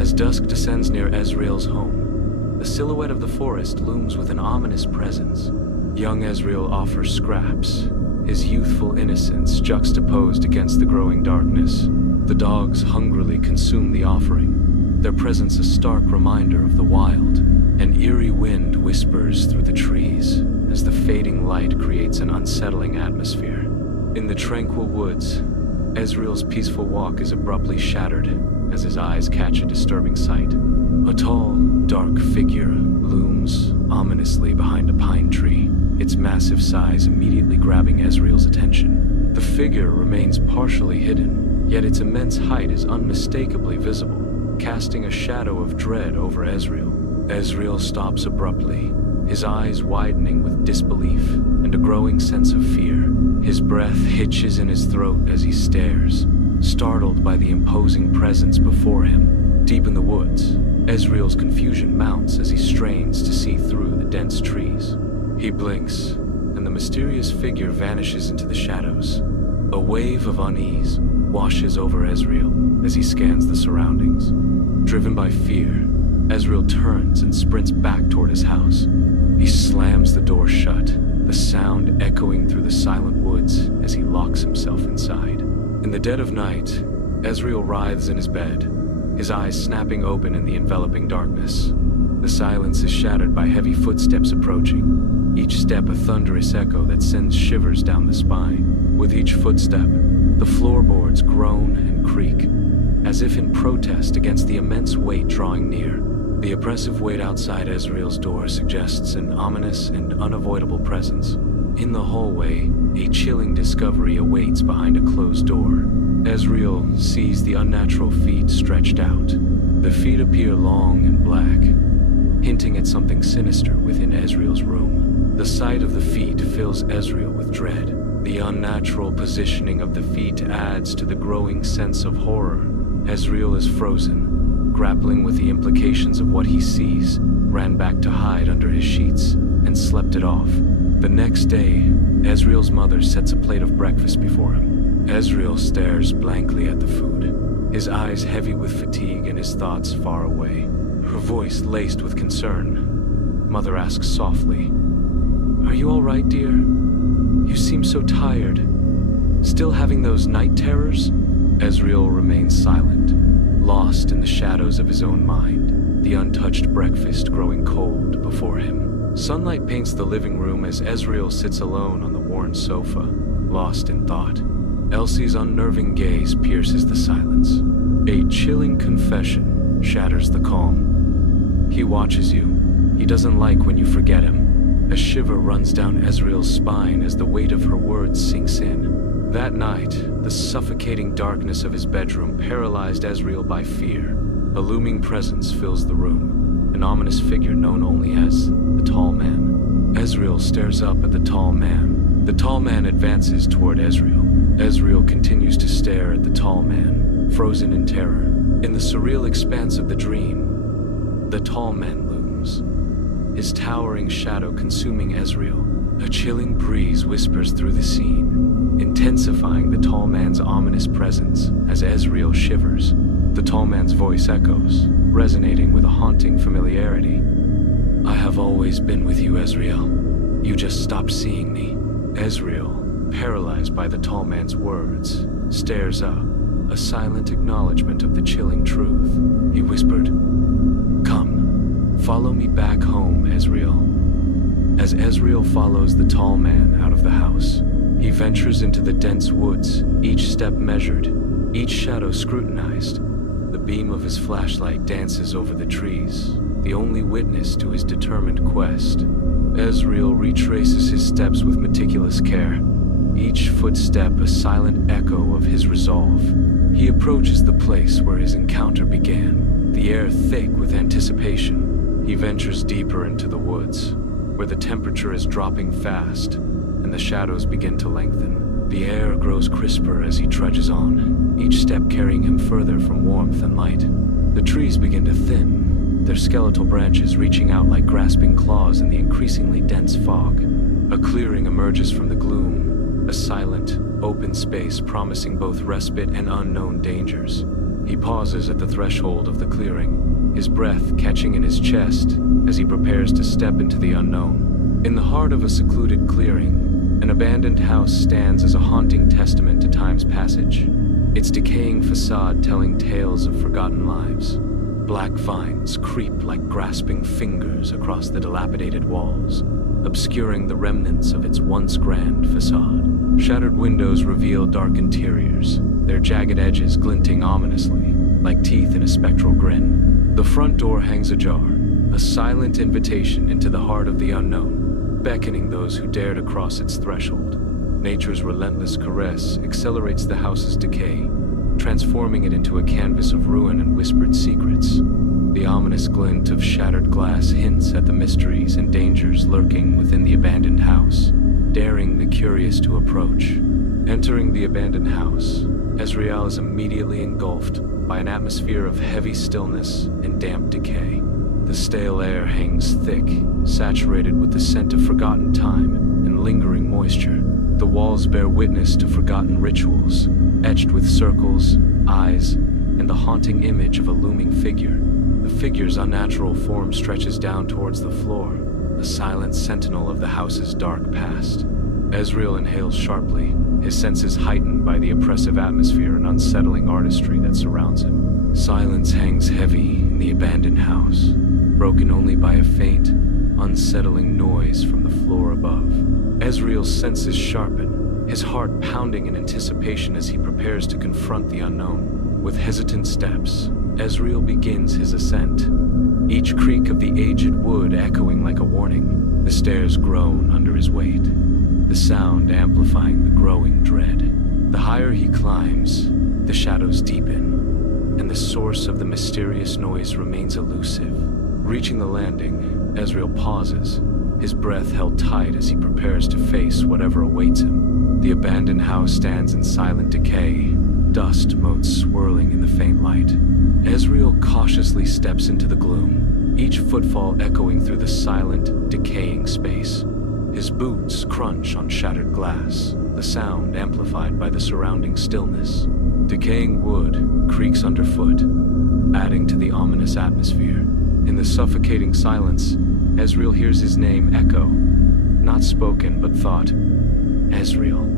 As dusk descends near Ezreal's home, the silhouette of the forest looms with an ominous presence. Young Ezreal offers scraps, his youthful innocence juxtaposed against the growing darkness. The dogs hungrily consume the offering, their presence a stark reminder of the wild. An eerie wind whispers through the trees as the fading light creates an unsettling atmosphere. In the tranquil woods, Ezreal's peaceful walk is abruptly shattered as his eyes catch a disturbing sight. A tall, dark figure looms ominously behind a pine tree, its massive size immediately grabbing Ezreal's attention. The figure remains partially hidden, yet its immense height is unmistakably visible, casting a shadow of dread over Ezreal. Ezreal stops abruptly, his eyes widening with disbelief and a growing sense of fear. His breath hitches in his throat as he stares, startled by the imposing presence before him. Deep in the woods, Ezreal's confusion mounts as he strains to see through the dense trees. He blinks, and the mysterious figure vanishes into the shadows. A wave of unease washes over Ezreal as he scans the surroundings. Driven by fear, Ezreal turns and sprints back toward his house. He slams the door shut, the sound echoing through the silent woods as he locks himself inside. In the dead of night, Ezreal writhes in his bed, his eyes snapping open in the enveloping darkness. The silence is shattered by heavy footsteps approaching, each step a thunderous echo that sends shivers down the spine. With each footstep, the floorboards groan and creak, as if in protest against the immense weight drawing near. The oppressive weight outside Ezreal's door suggests an ominous and unavoidable presence. In the hallway, a chilling discovery awaits behind a closed door. Ezreal sees the unnatural feet stretched out. The feet appear long and black, hinting at something sinister within Ezreal's room. The sight of the feet fills Ezreal with dread. The unnatural positioning of the feet adds to the growing sense of horror. Ezreal is frozen, grappling with the implications of what he sees, ran back to hide under his sheets, and slept it off. The next day, Ezreal's mother sets a plate of breakfast before him. Ezreal stares blankly at the food, his eyes heavy with fatigue and his thoughts far away. Her voice laced with concern. Mother asks softly, "Are you all right, dear? You seem so tired. Still having those night terrors?" Ezreal remains silent, lost in the shadows of his own mind, the untouched breakfast growing cold before him. Sunlight paints the living room as Ezreal sits alone on the worn sofa, lost in thought. Elsie's unnerving gaze pierces the silence. A chilling confession shatters the calm. He watches you. He doesn't like when you forget him. A shiver runs down Ezreal's spine as the weight of her words sinks in. That night, the suffocating darkness of his bedroom paralyzed Ezreal by fear. A looming presence fills the room, an ominous figure known only as the Tall Man. Ezreal stares up at the Tall Man. The Tall Man advances toward Ezreal. Ezreal continues to stare at the Tall Man, frozen in terror. In the surreal expanse of the dream, the Tall Man looms, his towering shadow consuming Ezreal. A chilling breeze whispers through the scene, intensifying the Tall Man's ominous presence as Ezreal shivers. The Tall Man's voice echoes, resonating with a haunting familiarity. "I have always been with you, Ezreal. You just stopped seeing me." Ezreal, paralyzed by the Tall Man's words, stares up, a silent acknowledgement of the chilling truth. He whispered, "Come, follow me back home, Ezreal." As Ezreal follows the Tall Man out of the house, he ventures into the dense woods, each step measured, each shadow scrutinized. The beam of his flashlight dances over the trees, the only witness to his determined quest. Ezreal retraces his steps with meticulous care, each footstep a silent echo of his resolve. He approaches the place where his encounter began, the air thick with anticipation. He ventures deeper into the woods, where the temperature is dropping fast, and the shadows begin to lengthen. The air grows crisper as he trudges on, each step carrying him further from warmth and light. The trees begin to thin, their skeletal branches reaching out like grasping claws in the increasingly dense fog. A clearing emerges from the gloom, a silent, open space promising both respite and unknown dangers. He pauses at the threshold of the clearing, his breath catching in his chest as he prepares to step into the unknown. In the heart of a secluded clearing, an abandoned house stands as a haunting testament to time's passage, its decaying facade telling tales of forgotten lives. Black vines creep like grasping fingers across the dilapidated walls, obscuring the remnants of its once grand facade. Shattered windows reveal dark interiors, their jagged edges glinting ominously, like teeth in a spectral grin. The front door hangs ajar, a silent invitation into the heart of the unknown, beckoning those who dare to cross its threshold. Nature's relentless caress accelerates the house's decay, transforming it into a canvas of ruin and whispered secrets. The ominous glint of shattered glass hints at the mysteries and dangers lurking within the abandoned house, daring the curious to approach. Entering the abandoned house, Ezreal is immediately engulfed by an atmosphere of heavy stillness and damp decay. The stale air hangs thick, saturated with the scent of forgotten time and lingering moisture. The walls bear witness to forgotten rituals, etched with circles, eyes, and the haunting image of a looming figure. The figure's unnatural form stretches down towards the floor, a silent sentinel of the house's dark past. Ezreal inhales sharply, his senses heightened by the oppressive atmosphere and unsettling artistry that surrounds him. Silence hangs heavy in the abandoned house, broken only by a faint, unsettling noise from the floor above. Ezreal's senses sharpen, his heart pounding in anticipation as he prepares to confront the unknown. With hesitant steps, Ezreal begins his ascent, each creak of the aged wood echoing like a warning. The stairs groan under his weight, the sound amplifying the growing dread. The higher he climbs, the shadows deepen, and the source of the mysterious noise remains elusive. Reaching the landing, Ezreal pauses, his breath held tight as he prepares to face whatever awaits him. The abandoned house stands in silent decay, dust motes swirling in the faint light. Ezreal cautiously steps into the gloom, each footfall echoing through the silent, decaying space. His boots crunch on shattered glass, the sound amplified by the surrounding stillness. Decaying wood creaks underfoot, adding to the ominous atmosphere. In the suffocating silence, Ezreal hears his name echo, not spoken but thought. Ezreal.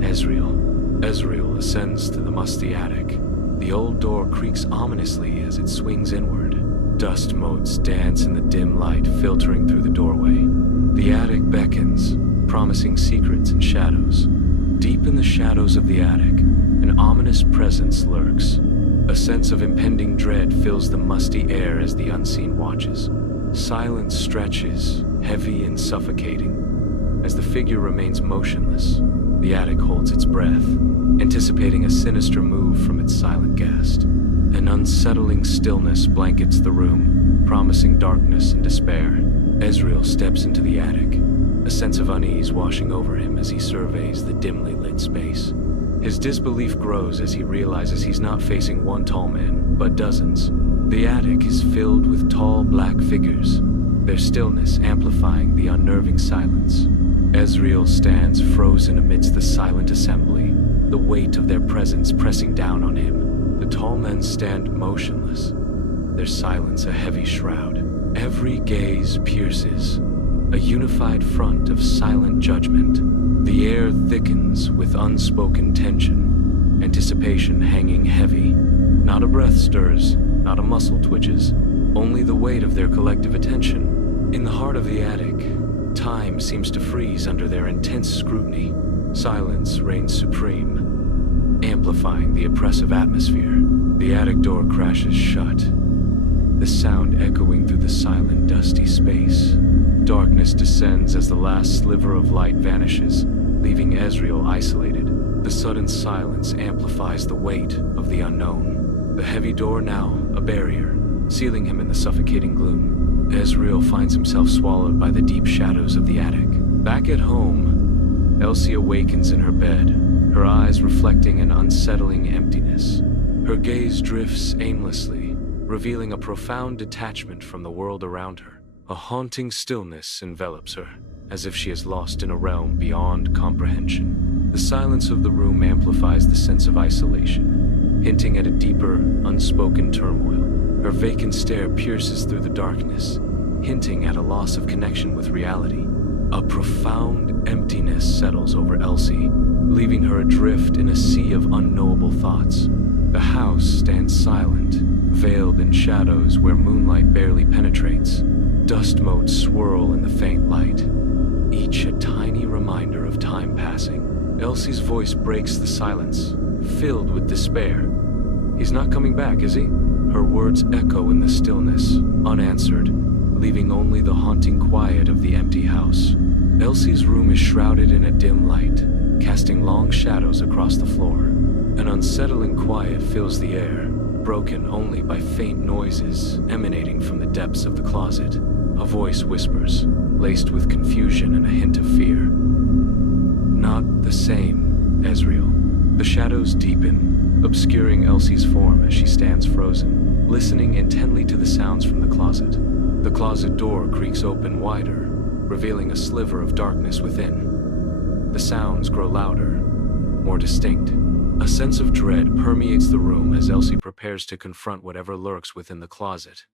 Ezreal. Ezreal ascends to the musty attic. The old door creaks ominously as it swings inward. Dust motes dance in the dim light filtering through the doorway. The attic beckons, promising secrets and shadows. Deep in the shadows of the attic, an ominous presence lurks. A sense of impending dread fills the musty air as the unseen watches. Silence stretches, heavy and suffocating. As the figure remains motionless, the attic holds its breath, anticipating a sinister move from its silent guest. An unsettling stillness blankets the room, promising darkness and despair. Ezreal steps into the attic, a sense of unease washing over him as he surveys the dimly lit space. His disbelief grows as he realizes he's not facing one tall man, but dozens. The attic is filled with tall black figures, their stillness amplifying the unnerving silence. Ezreal stands frozen amidst the silent assembly, the weight of their presence pressing down on him. The tall men stand motionless, their silence a heavy shroud. Every gaze pierces, a unified front of silent judgment. The air thickens with unspoken tension, anticipation hanging heavy. Not a breath stirs, not a muscle twitches, only the weight of their collective attention. In the heart of the attic, time seems to freeze under their intense scrutiny. Silence reigns supreme, amplifying the oppressive atmosphere. The attic door crashes shut, the sound echoing through the silent, dusty space. Darkness descends as the last sliver of light vanishes, leaving Ezreal isolated. The sudden silence amplifies the weight of the unknown. The heavy door now a barrier, sealing him in the suffocating gloom. Ezreal finds himself swallowed by the deep shadows of the attic. Back at home, Elsie awakens in her bed, her eyes reflecting an unsettling emptiness. Her gaze drifts aimlessly, revealing a profound detachment from the world around her. A haunting stillness envelops her, as if she is lost in a realm beyond comprehension. The silence of the room amplifies the sense of isolation. hinting at a deeper, unspoken turmoil. Her vacant stare pierces through the darkness, hinting at a loss of connection with reality. A profound emptiness settles over Elsie, leaving her adrift in a sea of unknowable thoughts. The house stands silent, veiled in shadows where moonlight barely penetrates. Dust motes swirl in the faint light, each a tiny reminder of time passing. Elsie's voice breaks the silence, filled with despair. "He's not coming back, is he?" Her words echo in the stillness, unanswered, leaving only the haunting quiet of the empty house. Elsie's room is shrouded in a dim light, casting long shadows across the floor. An unsettling quiet fills the air, broken only by faint noises emanating from the depths of the closet. A voice whispers, laced with confusion and a hint of fear. "Not the same, Ezreal." The shadows deepen, obscuring Elsie's form as she stands frozen, listening intently to the sounds from the closet. The closet door creaks open wider, revealing a sliver of darkness within. The sounds grow louder, more distinct. A sense of dread permeates the room as Elsie prepares to confront whatever lurks within the closet.